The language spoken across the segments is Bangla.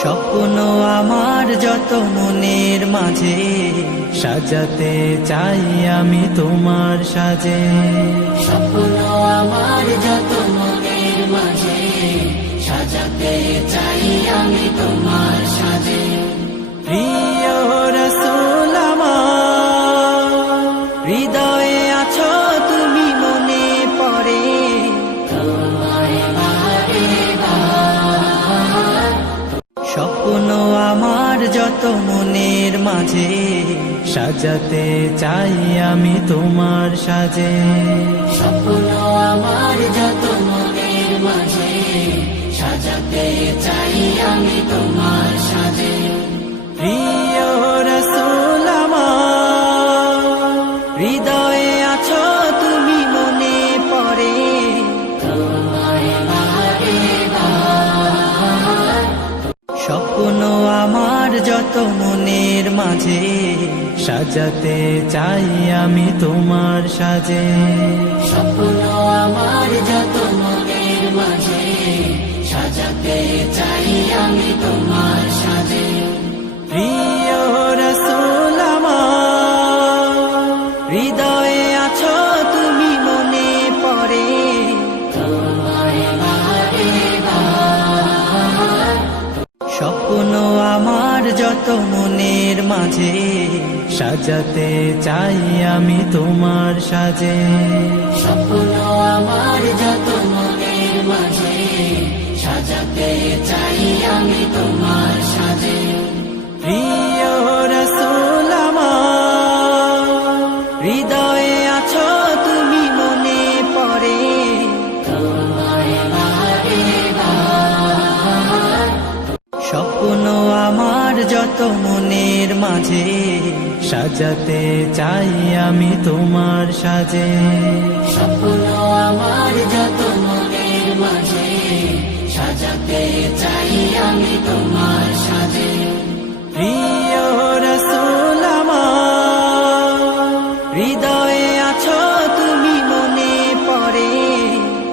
স্বপ্ন আমার যত মনের মাঝে সাজাতে চাই আমি তোমার সাজে। স্বপ্ন আমার যত মনের মাঝে সাজাতে চাই আমি তোমার সাজে। প্রিয় রাসূল আমার, হৃদয়ে আছো তুমি, মনে পড়ে তোমায় বারে বার। স্বপ্ন আমার যত মনের মাঝে সাজাতে চাই আমি তোমার সাজে। স্বপ্ন আমার যত মনের মাঝে সাজাতে চাই আমি তোমার সাজে। প্রিয় রাসূল আমার, হৃদয়ে আছো তুমি, মনে পড়ে তোমায় বারে বার। স্বপ্ন আমার যত মনের মাঝে সাজাতে চাই আমি তোমার সাজে। স্বপ্ন আমার যত মনের মাঝে সাজাতে চাই আমি তোমার সাজে। প্রিয় রাসূল আমার, হৃদয়ে আছো তুমি, মনে পড়ে তোমায় বারে বার। স্বপ্ন আমার যত মনের মাঝে সাজাতে চাই আমি তোমার সাজে। স্বপ্ন আমার যত মনের মাঝে সাজাতে চাই আমি তোমার সাজে। প্রিয় রাসূল আমার, হৃদয়ে আছো তুমি, মনে পড়ে তোমায় বারে বার। স্বপ্ন আমার যত মনের মাঝে সাজাতে চাই আমি তোমার সাজে। স্বপ্ন আমার যত মনের মাঝে সাজাতে চাই আমি তোমার সাজে। প্রিয় রাসূল আমার, হৃদয়ে আছো তুমি, মনে পড়ে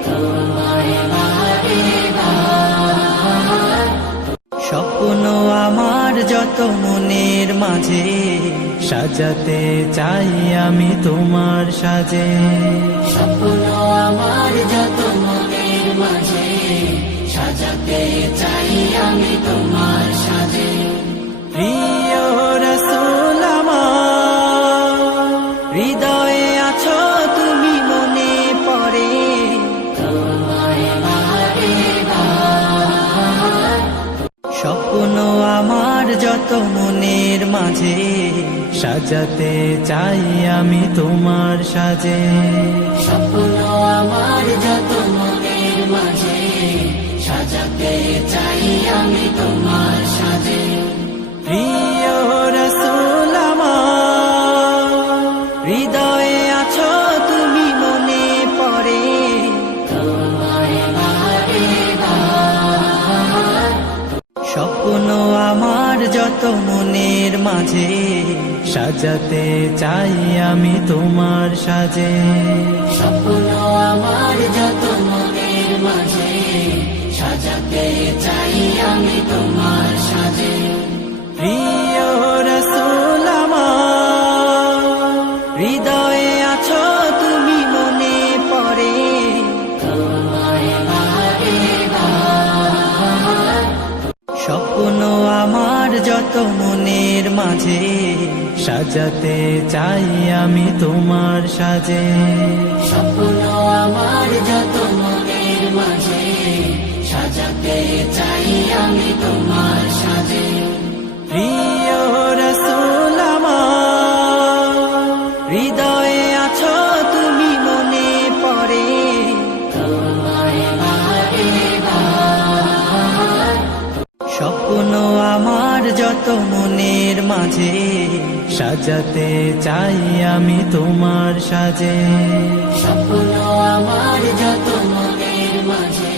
তোমায় বারে বার। স্বপ্ন আমার যত মনের মাঝে সাজাতে চাই আমি তোমার সাজে। স্বপ্ন আমার যত মনের মাঝে সাজাতে চাই আমি তোমার সাজে। প্রিয় রাসূল আমার, হৃদয়ে আছো তুমি, মনে পড়ে তোমায় বারে বার। স্বপ্ন আমার যত মনের মাঝে সাজাতে চাই আমি তোমার সাজে। স্বপ্ন আমার যত মনের মাঝে সাজাতে চাই আমি তোমার সাজে। প্রিয় রাসূল আমার, হৃদয়ে আছো তুমি, মনে পড়ে তোমায় বারে বার। স্বপ্ন আমার যত মনের মাঝে সাজাতে চাই আমি তোমার সাজে। স্বপ্ন আমার যত মনের মাঝে সাজাতে চাই আমি তোমার সাজে। প্রিয় রাসূল আমার, হৃদয়ে আছো তুমি, মনে পড়ে তোমায় বারে বার। স্বপ্ন আমার যত মনের মাঝে সাজাতে চাই আমি তোমার সাজে। স্বপ্ন আমার যত মনের মাঝে সাজাতে চাই আমি তোমার সাজে। প্রিয় রাসূল আমার, হৃদয়ে আছো তুমি, মনে পড়ে তোমায় বারে বার। স্বপ্ন আমার যত মনের মাঝে সাজাতে চাই আমি তোমার সাজে। স্বপ্ন আমার যত মনের মাঝে